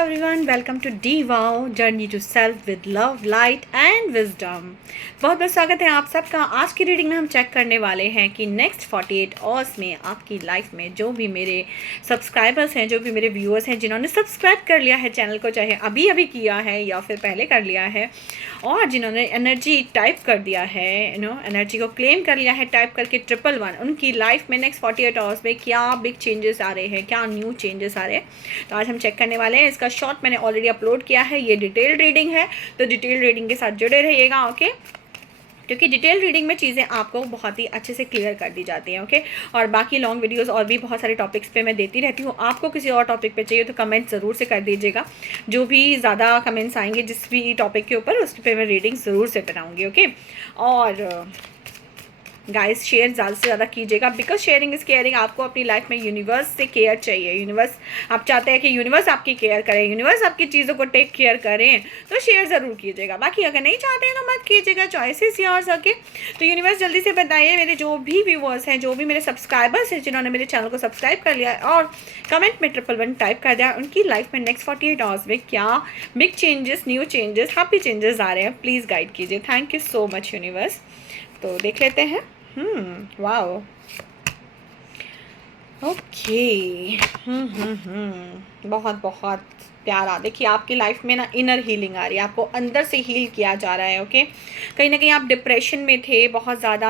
everyone, welcome to DVOW Journey to Self with Love, Light and Wisdom। बहुत बहुत स्वागत है आप सबका। आज की रीडिंग में हम चेक करने वाले हैं कि नेक्स्ट 48 आवर्स में आपकी लाइफ में जो भी मेरे सब्सक्राइबर्स हैं, जो भी मेरे व्यूअर्स हैं, जिन्होंने सब्सक्राइब कर लिया है चैनल को, चाहे अभी अभी किया है या फिर पहले कर लिया है, और जिन्होंने एनर्जी टाइप कर दिया है, एनर्जी को क्लेम कर लिया है टाइप करके 111, उनकी लाइफ में नेक्स्ट 48 आवर्स में क्या बिग चेंजेस आ रहे हैं, क्या न्यू चेंजेस आ रहे हैं, तो आज हम चेक करने वाले हैं। इसका शॉर्ट मैंने ऑलरेडी अपलोड किया है। ये डिटेल रीडिंग है, तो डिटेल रीडिंग के साथ जुड़े रहिएगा, ओके। क्योंकि डिटेल रीडिंग में चीज़ें आपको बहुत ही अच्छे से क्लियर कर दी जाती हैं, ओके। और बाकी लॉन्ग वीडियोस और भी बहुत सारे टॉपिक्स पे मैं देती रहती हूँ। आपको किसी और टॉपिक पे चाहिए तो कमेंट ज़रूर से कर दीजिएगा। जो भी ज़्यादा कमेंट्स आएंगे जिस भी टॉपिक के ऊपर, उस पर मैं रीडिंग ज़रूर से बनाऊँगी, ओके। और गाइस शेयर ज़्यादा से ज़्यादा कीजिएगा, बिकॉज शेयरिंग इज़ केयरिंग। आपको अपनी लाइफ में यूनिवर्स से केयर चाहिए। यूनिवर्स, आप चाहते हैं कि यूनिवर्स आपकी केयर करे, यूनिवर्स आपकी चीज़ों को टेक केयर करें, तो शेयर ज़रूर कीजिएगा। बाकी अगर नहीं चाहते हैं तो मत कीजिएगा, चॉइसेस योर्स, ओके। तो यूनिवर्स जल्दी से बताइए मेरे जो भी व्यूअर्स हैं, जो भी मेरे सब्सक्राइबर्स हैं, जिन्होंने मेरे चैनल को सब्सक्राइब कर लिया और कमेंट में 111 टाइप कर दिया, उनकी लाइफ में नेक्स्ट 48 आवर्स में क्या big changes, new changes, happy changes आ रहे हैं। प्लीज़ गाइड कीजिए। Thank you so much universe. तो देख लेते हैं। Wow, okay. बहुत बहुत प्यारा। देखिए आपकी लाइफ में ना इनर हीलिंग आ रही है, आपको अंदर से हील किया जा रहा है, ओके। कहीं ना कहीं आप डिप्रेशन में थे, बहुत ज़्यादा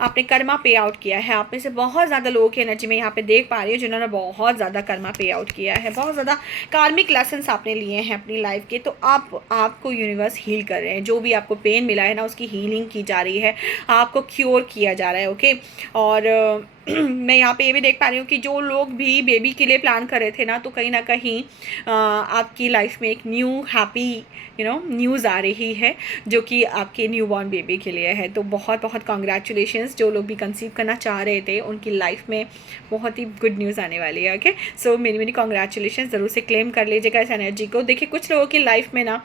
आपने कर्मा पे आउट किया है। आप में से बहुत ज़्यादा लोगों की एनर्जी में यहाँ पे देख पा रही हूँ जिन्होंने बहुत ज़्यादा कर्मा पे आउट किया है, बहुत ज़्यादा कार्मिक लेसन्स आपने लिए हैं अपनी लाइफ के। तो आपको यूनिवर्स हील कर रहे हैं। जो भी आपको पेन मिला है ना, उसकी हीलिंग की जा रही है, आपको क्योर किया जा रहा है, ओके। और मैं यहाँ पे ये भी देख पा रही हूँ कि जो लोग भी बेबी के लिए प्लान कर रहे थे ना, तो कहीं ना कहीं आपकी लाइफ में एक न्यू हैप्पी न्यूज़ आ रही है, जो कि आपके न्यू बॉर्न बेबी के लिए है। तो बहुत बहुत कॉन्ग्रेचुलेशंस। जो लोग भी कंसीव करना चाह रहे थे, उनकी लाइफ में बहुत ही गुड न्यूज़ आने वाली है, ओके। सो मेरी कॉन्ग्रेचुलेशंस ज़रूर से क्लेम कर लीजिएगा इस एनर्जी को। देखिए कुछ लोगों की लाइफ में ना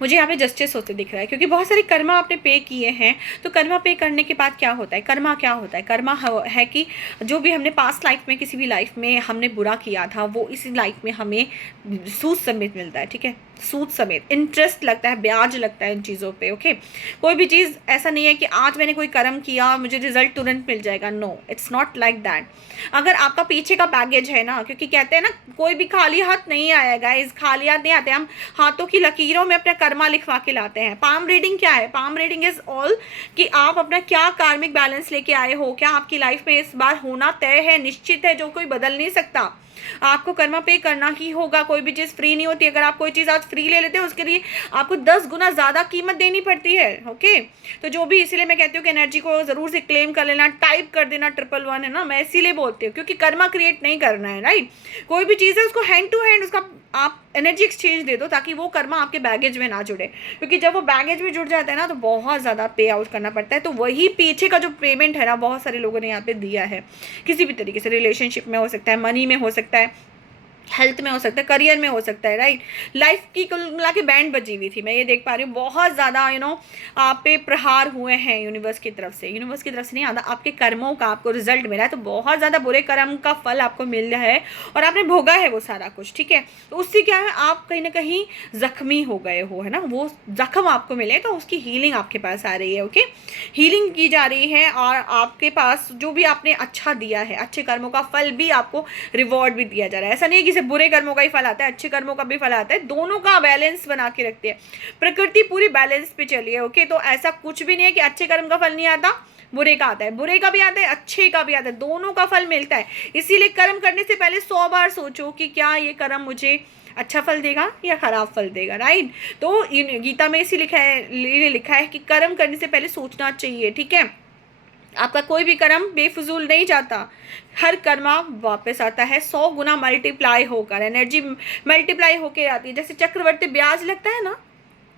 मुझे यहाँ पे जस्टिस होते दिख रहा है, क्योंकि बहुत सारे कर्मा आपने पे किए हैं। तो कर्मा पे करने के बाद क्या होता है, कर्मा क्या होता है? कर्मा है कि जो भी हमने पास्ट लाइफ में, किसी भी लाइफ में हमने बुरा किया था, वो इसी लाइफ में हमें सूद समेत मिलता है, ठीक है। सूद समेत इंटरेस्ट लगता है, ब्याज लगता है इन चीज़ों पे, ओके। कोई भी चीज़ ऐसा नहीं है कि आज मैंने कोई कर्म किया मुझे रिजल्ट तुरंत मिल जाएगा। No, it's not like that. अगर आपका पीछे का बैगेज है ना, क्योंकि कहते हैं ना कोई भी खाली हाथ नहीं आएगा, इस खाली हाथ नहीं आते, हम हाथों की लकीरों में अपना कर्मा लिखवा के लाते हैं। पाम रीडिंग क्या है? पाम रीडिंग इज ऑल कि आप अपना क्या कार्मिक बैलेंस लेके आए हो, क्या आपकी लाइफ में इस बार होना तय है, निश्चित है, जो कोई बदल नहीं सकता। आपको कर्मा पे करना ही होगा। कोई भी चीज़ फ्री नहीं होती। अगर आप कोई चीज़ आज फ्री ले लेते हो, उसके लिए आपको 10 गुना ज़्यादा कीमत देनी पड़ती है, ओके। तो जो भी, इसीलिए मैं कहती हूँ कि एनर्जी को ज़रूर से क्लेम कर लेना, टाइप कर देना 111, है ना। मैं इसीलिए बोलती हूँ क्योंकि कर्मा क्रिएट नहीं करना है, राइट। कोई भी चीज़ है उसको हैंड टू हैंड उसका आप एनर्जी एक्सचेंज दे दो, ताकि वो कर्मा आपके बैगेज में ना जुड़े। क्योंकि जब वो बैगेज में जुड़ जाता है ना, तो बहुत ज़्यादा पे आउट करना पड़ता है। तो वही पीछे का जो पेमेंट है ना, बहुत सारे लोगों ने यहाँ पे दिया है, किसी भी तरीके से। रिलेशनशिप में हो सकता है, मनी में हो सकता है, हेल्थ में हो सकता है, करियर में हो सकता है, राइट। लाइफ की कुल मिला के बैंड बजी हुई थी, मैं ये देख पा रही हूँ। बहुत ज़्यादा आप पे प्रहार हुए हैं यूनिवर्स की तरफ से। यूनिवर्स की तरफ से नहीं आता, आपके कर्मों का आपको रिजल्ट मिला है। तो बहुत ज़्यादा बुरे कर्म का फल आपको मिल रहा है और आपने भोगा है वो सारा कुछ, ठीक है। तो उससे क्या है, आप कहीं ना कहीं जख्मी हो गए हो, है ना। वो जख्म आपको मिले, तो उसकी हीलिंग आपके पास आ रही है, ओके। हीलिंग की जा रही है, और आपके पास जो भी आपने अच्छा दिया है, अच्छे कर्मों का फल भी आपको रिवॉर्ड भी दिया जा रहा है। ऐसा नहीं है कि सिर्फ बुरे कर्मों का ही फल आता है, अच्छे कर्मों का भी फल आता है। दोनों का बैलेंस बना के रखते हैं। प्रकृति पूरी बैलेंस पे चली है, ओके। तो ऐसा कुछ भी नहीं है कि अच्छे कर्म का फल नहीं आता, बुरे का आता है। बुरे का भी आता है, अच्छे का भी आता है, दोनों का फल मिलता है। इसीलिए कर्म करने से पहले 100 बार सोचो कि क्या ये कर्म मुझे अच्छा फल देगा या खराब फल देगा, राइट। तो गीता में इसी लिखा है कि कर्म करने से पहले सोचना चाहिए, ठीक है। आपका कोई भी कर्म बेफजूल नहीं जाता, हर कर्मा वापस आता है 100 गुना मल्टीप्लाई होकर। एनर्जी मल्टीप्लाई होकर आती है। जैसे चक्रवर्ती ब्याज लगता है ना,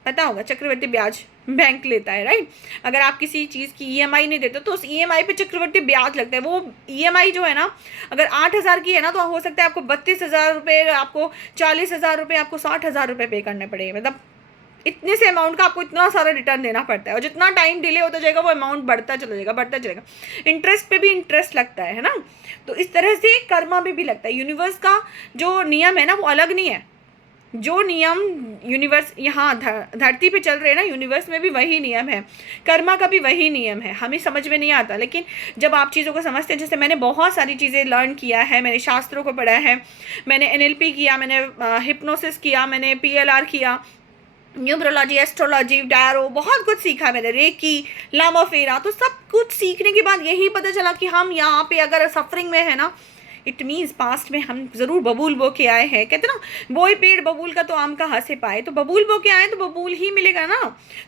पता होगा, चक्रवर्ती ब्याज बैंक लेता है, राइट। अगर आप किसी चीज़ की ईएमआई नहीं देते तो उस ईएमआई पे चक्रवर्ती ब्याज लगता है। वो ईएमआई जो है ना, अगर 8,000 की है ना, तो हो सकता है आपको 32,000 रुपये, आपको 40,000 रुपये, आपको 60,000 रुपये पे करने पड़े। मतलब इतने से अमाउंट का आपको इतना सारा रिटर्न देना पड़ता है, और जितना टाइम डिले होता जाएगा वो अमाउंट बढ़ता चला जाएगा, बढ़ता चलेगा। इंटरेस्ट पे भी इंटरेस्ट लगता है ना, तो इस तरह से कर्मा में भी लगता है। यूनिवर्स का जो नियम है ना वो अलग नहीं है, जो नियम यूनिवर्स यहाँ धरती पे चल रहे हैं ना, यूनिवर्स में भी वही नियम है, कर्मा का भी वही नियम है। हमें समझ में नहीं आता, लेकिन जब आप चीज़ों को समझते हैं, जैसे मैंने बहुत सारी चीज़ें लर्न किया है, मैंने शास्त्रों को पढ़ा है, मैंने NLP किया, मैंने हिप्नोसिस किया, मैंने PLR किया, न्यूमरोलॉजी, एस्ट्रोलॉजी, डायरो, बहुत कुछ सीखा मैंने, रेकी, लामा फेरा, तो सब कुछ सीखने के बाद यही पता चला कि हम यहाँ पे अगर सफरिंग में है ना, इट मीन्स पास्ट में हम ज़रूर बबूल बो के आए हैं। कहते ना, बोए पेड़ बबूल का तो आम का हंसे पाए, तो बबूल बो के आए तो बबूल ही मिलेगा ना।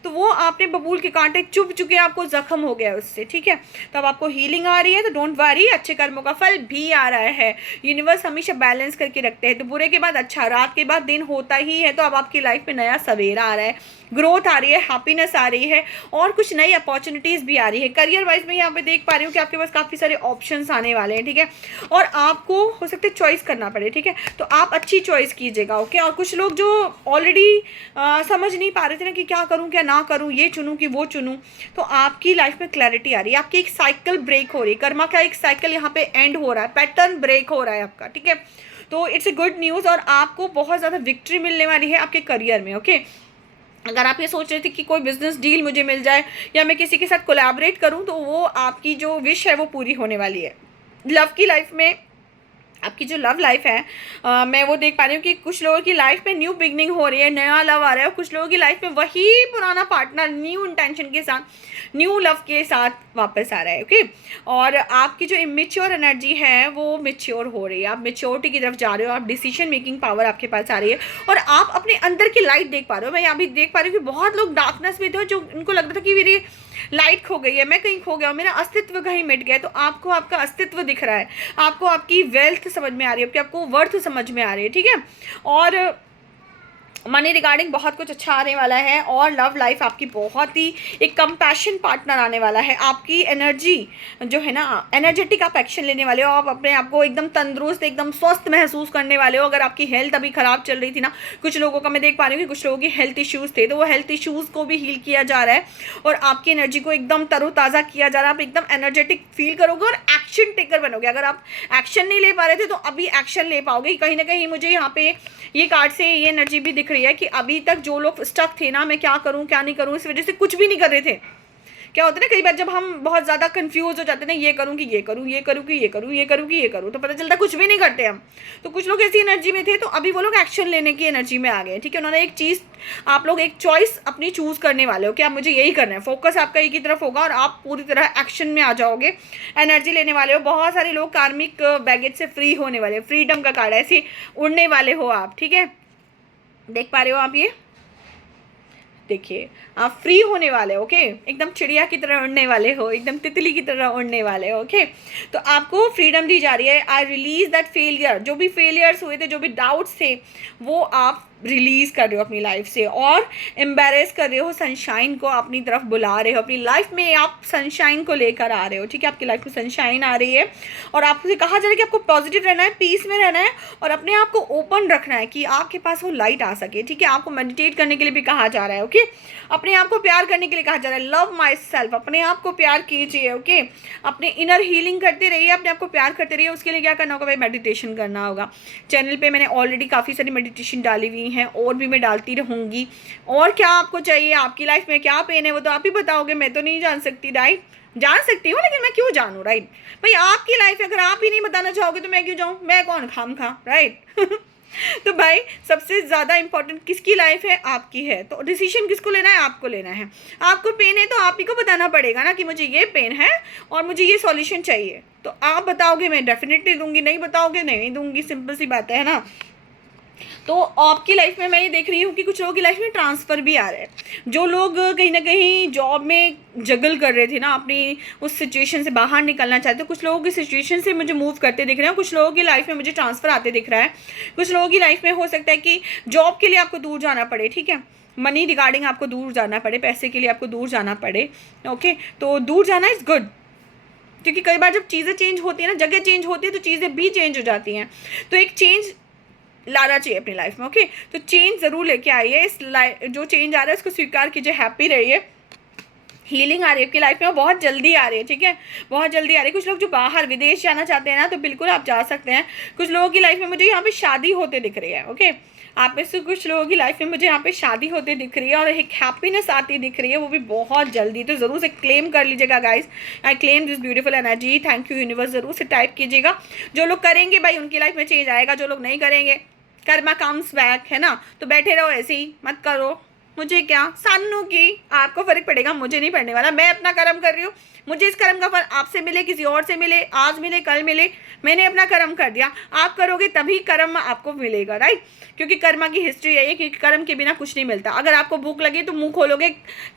तो वो आपने बबूल के कांटे चुभ चुके, आपको जख्म हो गया उससे, ठीक है। तो अब आपको हीलिंग आ रही है, तो डोंट वरी, अच्छे कर्मों का फल भी आ रहा है। यूनिवर्स हमेशा बैलेंस करके रखते हैं, तो बुरे के बाद अच्छा, रात के बाद दिन होता ही है। तो अब आपकी लाइफ में नया सवेरा आ रहा है, ग्रोथ आ रही है, हैप्पीनेस आ रही है, और कुछ नई अपॉर्चुनिटीज़ भी आ रही है। करियर वाइज में यहाँ पे देख पा रही हूँ कि आपके पास काफ़ी सारे ऑप्शंस आने वाले हैं, ठीक है। और आपको हो सकता है चॉइस करना पड़े, ठीक है, तो आप अच्छी चॉइस कीजिएगा, ओके। और कुछ लोग जो ऑलरेडी समझ नहीं पा रहे थे ना कि क्या करूँ क्या ना करूँ, ये चुनूँ कि वो चुनूँ, तो आपकी लाइफ में क्लैरिटी आ रही है, आपकी एक साइकिल ब्रेक हो रही है, कर्मा का एक साइकिल यहाँ पे एंड हो रहा है, पैटर्न ब्रेक हो रहा है आपका, ठीक है। तो इट्स ए गुड न्यूज़, और आपको बहुत ज़्यादा विक्ट्री मिलने वाली है आपके करियर में, ओके। अगर आप ये सोच रहे थे कि कोई बिजनेस डील मुझे मिल जाए या मैं किसी के साथ कोलैबोरेट करूं, तो वो आपकी जो विश है वो पूरी होने वाली है। लव की लाइफ में, आपकी जो लव लाइफ है, मैं वो देख पा रही हूँ कि कुछ लोगों की लाइफ में न्यू बिगनिंग हो रही है, नया लव आ रहा है, और कुछ लोगों की लाइफ में वही पुराना पार्टनर न्यू इंटेंशन के साथ, न्यू लव के साथ वापस आ रहा है, ओके। और आपकी जो इमेच्योर एनर्जी है वो मेच्योर हो रही है, आप मेच्योरिटी की तरफ जा रहे हो, आप डिसीजन मेकिंग पावर आपके पास आ रही है, और आप अपने अंदर की लाइट देख पा रहे हो। मैं यहाँ भी देख पा रही हूँ कि बहुत लोग डार्कनेस में थे, जो उनको लग रहा था कि मेरी लाइट खो गई है, मैं कहीं खो गया हूँ, मेरा अस्तित्व कहीं मिट गया है, तो आपको आपका अस्तित्व दिख रहा है, आपको आपकी वेल्थ समझ में आ रही है, कि आपको वर्थ समझ में आ रही है, ठीक है। और मनी रिगार्डिंग बहुत कुछ अच्छा आने वाला है, और लव लाइफ आपकी बहुत ही एक कंपैशन पार्टनर आने वाला है। आपकी एनर्जी जो है ना, एनर्जेटिक आप एक्शन लेने वाले हो, आप अपने आप को एकदम तंदुरुस्त, एकदम स्वस्थ महसूस करने वाले हो। अगर आपकी हेल्थ अभी ख़राब चल रही थी ना, कुछ लोगों का मैं देख पा रही हूँ कि कुछ लोगों की हेल्थ इश्यूज़ थे, तो वो हेल्थ इश्यूज़ को भी हील किया जा रहा है, और आपकी एनर्जी को एकदम तरोताज़ा किया जा रहा है। आप एकदम एनर्जेटिक फील करोगे और एक्शन टेकर बनोगे। अगर आप एक्शन नहीं ले पा रहे थे तो अभी एक्शन ले पाओगे। कहीं ना कहीं मुझे यहाँ पे ये कार्ड से ये एनर्जी भी दिख रही है कि अभी तक जो लोग स्टक थे ना, मैं क्या करूं क्या नहीं करूं, इस वजह से कुछ भी नहीं कर रहे थे। क्या होता है ना, कई बार जब हम बहुत ज़्यादा कंफ्यूज हो जाते हैं ना, ये करूं कि ये करूं, ये करूं कि ये करूं, ये करूं कि ये करूं, तो पता चलता कुछ भी नहीं करते हम। तो कुछ लोग ऐसी एनर्जी में थे, तो अभी वो लोग एक्शन लेने की एनर्जी में आ गए, ठीक है। उन्होंने एक चीज़, आप लोग एक चॉइस अपनी चूज़ करने वाले हो कि आप मुझे यही करना है, फोकस आपका एक ही तरफ होगा और आप पूरी तरह एक्शन में आ जाओगे, एनर्जी लेने वाले हो। बहुत सारे लोग कार्मिक बैगेज से फ्री होने वाले, फ्रीडम का कार्ड है, ऐसे उड़ने वाले हो आप, ठीक है। देख पा रहे हो आप, ये देखिए, आप फ्री होने वाले हो, ओके। एकदम चिड़िया की तरह उड़ने वाले हो, एकदम तितली की तरह उड़ने वाले हो, ओके। तो आपको फ्रीडम दी जा रही है। आई रिलीज दैट फेलियर, जो भी फेलियर्स हुए थे, जो भी डाउट्स थे, वो आप रिलीज़ कर रहे हो अपनी लाइफ से, और एम्बेरेस कर रहे हो, सनशाइन को अपनी तरफ बुला रहे हो। अपनी लाइफ में आप सनशाइन को लेकर आ रहे हो, ठीक है। आपकी लाइफ में सनशाइन आ रही है, और आपसे कहा जा रहा है कि आपको पॉजिटिव रहना है, पीस में रहना है, और अपने आप को ओपन रखना है कि आपके पास वो लाइट आ सके, ठीक है। आपको मेडिटेट करने के लिए भी कहा जा रहा है, ओके। अपने आप को प्यार करने के लिए कहा जा रहा है, लव माई सेल्फ, अपने आप को प्यार कीजिए, ओके। अपने इनर हीलिंग करते रहिए, अपने आप को प्यार करते रहिए। उसके लिए क्या करना होगा भाई, मेडिटेशन करना होगा। चैनल पे मैंने ऑलरेडी काफ़ी सारी मेडिटेशन डाली हुई हैं, और भी मैं डालती रहूँगी। और क्या आपको चाहिए, आपकी लाइफ में क्या पेन है, वो तो आप ही बताओगे, मैं तो नहीं जान सकती, राइट। जान सकती हूँ, लेकिन मैं क्यों जानूँ, राइट। भाई आपकी लाइफ अगर आप ही नहीं बताना चाहोगे तो मैं क्यों जाऊँ, मैं कौन खाम खा, राइट। तो भाई सबसे ज़्यादा इंपॉर्टेंट किसकी लाइफ है, आपकी है। तो डिसीजन किसको लेना है, आपको लेना है। आपको पेन है तो आप ही को बताना पड़ेगा ना कि मुझे ये पेन है और मुझे ये सॉल्यूशन चाहिए। तो आप बताओगे, मैं डेफिनेटली दूंगी, नहीं बताओगे नहीं दूंगी, सिंपल सी बात है ना। तो आपकी लाइफ में मैं ये देख रही हूँ कि कुछ लोगों की लाइफ में ट्रांसफ़र भी आ रहे हैं। जो लोग कहीं ना कहीं जॉब में जगल कर रहे थे ना, अपनी उस सिचुएशन से बाहर निकलना चाहते, कुछ लोगों की सिचुएशन से मुझे मूव करते दिख रहे हैं। कुछ लोगों की लाइफ में मुझे ट्रांसफ़र आते दिख रहा है। कुछ लोगों की लाइफ में हो सकता है कि जॉब के लिए आपको दूर जाना पड़े, ठीक है। मनी रिगार्डिंग आपको दूर जाना पड़े, पैसे के लिए आपको दूर जाना पड़े, ओके। तो दूर जाना इज़ गुड, क्योंकि कई बार जब चीज़ें चेंज होती है ना, जगह चेंज होती है, तो चीज़ें भी चेंज हो जाती हैं। तो एक चेंज लाना चाहिए अपनी लाइफ में। ओके, तो चेंज ज़रूर लेके आइए, इस जो चेंज आ रहा है उसको स्वीकार कीजिए, हैप्पी रहिए। हीलिंग आ रही है आपकी लाइफ में, बहुत जल्दी आ रही है, ठीक है, बहुत जल्दी आ रही है। कुछ लोग जो बाहर विदेश जाना चाहते हैं ना, तो बिल्कुल आप जा सकते हैं। कुछ लोगों की लाइफ में मुझे यहाँ पे शादी होते दिख रही है। ओके, आप में से कुछ लोगों की लाइफ में मुझे यहाँ पे शादी होते दिख रही है और एक हैप्पीनेस आती दिख रही है, वो भी बहुत जल्दी। तो ज़रूर से क्लेम कर लीजिएगा guys, I claim this beautiful energy, thank you universe. ज़रूर से टाइप कीजिएगा। जो लोग करेंगे भाई उनकी लाइफ में चेंज आएगा, जो लोग नहीं करेंगे कर्मा कम्स बैक, है ना, तो बैठे रहो ऐसे ही, मत करो। मुझे क्या, सानू की, आपको फर्क पड़ेगा, मुझे नहीं पड़ने वाला। मैं अपना कर्म कर रही हूँ, मुझे इस कर्म का फल आपसे मिले, किसी और से मिले, आज मिले, कल मिले, मैंने अपना कर्म कर दिया। आप करोगे तभी कर्म आपको मिलेगा, राइट, क्योंकि कर्मा की हिस्ट्री यही है कि कर्म के बिना कुछ नहीं मिलता। अगर आपको भूख लगी तो मुंह खोलोगे,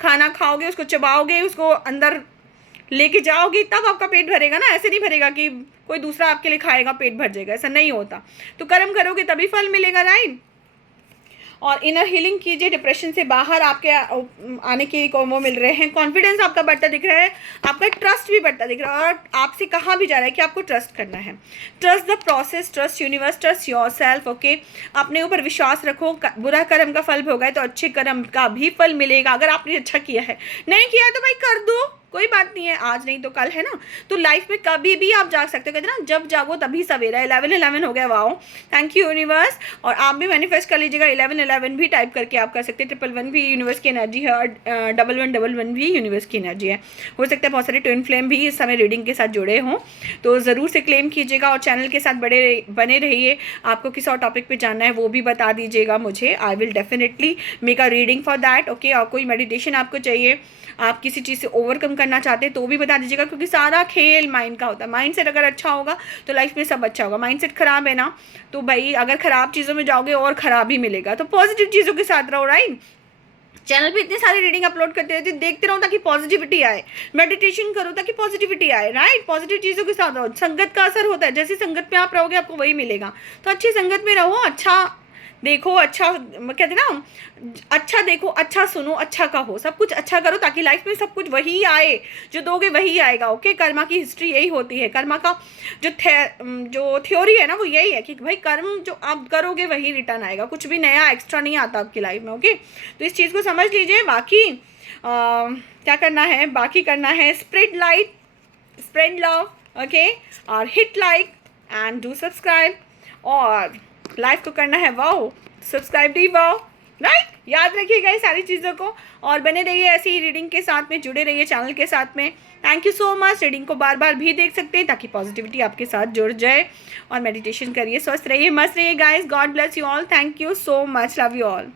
खाना खाओगे, उसको चबाओगे, उसको अंदर लेके जाओगे, तब आपका पेट भरेगा ना। ऐसे नहीं भरेगा कि कोई दूसरा आपके लिए खाएगा पेट भर जाएगा, ऐसा नहीं होता। तो कर्म करोगे तभी फल मिलेगा, राइट। और इनर हीलिंग कीजिए, डिप्रेशन से बाहर आपके आने के वो मिल रहे हैं, कॉन्फिडेंस आपका बढ़ता दिख रहा है, आपका ट्रस्ट भी बढ़ता दिख रहा है, और आपसे कहा भी जा रहा है कि आपको ट्रस्ट करना है। Trust the process, trust universe, trust your self. Okay, अपने ऊपर विश्वास रखो। बुरा कर्म का फल भोगा है तो अच्छे कर्म का भी फल मिलेगा। अगर आपने अच्छा किया है, नहीं किया है तो भाई कर दो, कोई बात नहीं है, आज नहीं तो कल, है ना। तो लाइफ में कभी भी आप जाग सकते हो, कहते हैं ना जब जागो तभी सवेरा। 11-11 हो गया, वाओ, थैंक यू यूनिवर्स। और आप भी मैनिफेस्ट कर लीजिएगा, 11-11 भी टाइप करके आप कर सकते हैं। 11 भी यूनिवर्स की एनर्जी है, और 11-11 भी यूनिवर्स की एनर्जी है। हो सकता है बहुत सारे ट्विन फ्लेम भी इस समय रीडिंग के साथ जुड़े हों, तो ज़रूर से क्लेम कीजिएगा और चैनल के साथ बने रहिए। आपको किस और टॉपिक पे जानना है वो भी बता दीजिएगा मुझे, I will definitely make a reading for that. Okay, और कोई मेडिटेशन आपको चाहिए, आप किसी चीज़ से ओवरकम करना चाहते हैं तो भी बता दीजिएगा, क्योंकि सारा खेल माइंड का होता है। माइंडसेट अगर अच्छा होगा तो लाइफ में सब अच्छा होगा। माइंडसेट खराब है ना, तो भाई अगर खराब चीज़ों में जाओगे और खराब ही मिलेगा। तो पॉजिटिव चीज़ों के साथ रहो, राइट। चैनल पे इतने सारे रीडिंग अपलोड करते रहते, देखते रहो ताकि पॉजिटिविटी आए, मेडिटेशन करो ताकि पॉजिटिविटी आए, राइट। पॉजिटिव चीज़ों के साथ रहो, संगत का असर होता है, जैसी संगत में आप रहोगे आपको वही मिलेगा। तो अच्छी संगत में रहो, अच्छा देखो, अच्छा कहते हैं ना, अच्छा देखो, अच्छा सुनो, अच्छा कहो, सब कुछ अच्छा करो ताकि लाइफ में सब कुछ वही आए, जो दोगे वही आएगा। ओके, कर्मा की हिस्ट्री यही होती है। कर्मा का जो थ्योरी है ना वो यही है कि भाई कर्म जो आप करोगे वही रिटर्न आएगा, कुछ भी नया एक्स्ट्रा नहीं आता आपकी लाइफ में। ओके, तो इस चीज़ को समझ लीजिए। बाकी क्या करना है, बाकी करना है spread light, spread love, okay, और hit like and do subscribe, और लाइफ को करना है wow, subscribe D wow, right. याद रखिएगा ये सारी चीज़ों को, और बने रहिए ऐसी ही रीडिंग के साथ में, जुड़े रहिए चैनल के साथ में। Thank you so much. Reading को बार बार भी देख सकते हैं ताकि पॉजिटिविटी आपके साथ जुड़ जाए, और मेडिटेशन करिए, स्वस्थ रहिए, मस्त रहिए guys. God bless you all, thank you so much, love you all.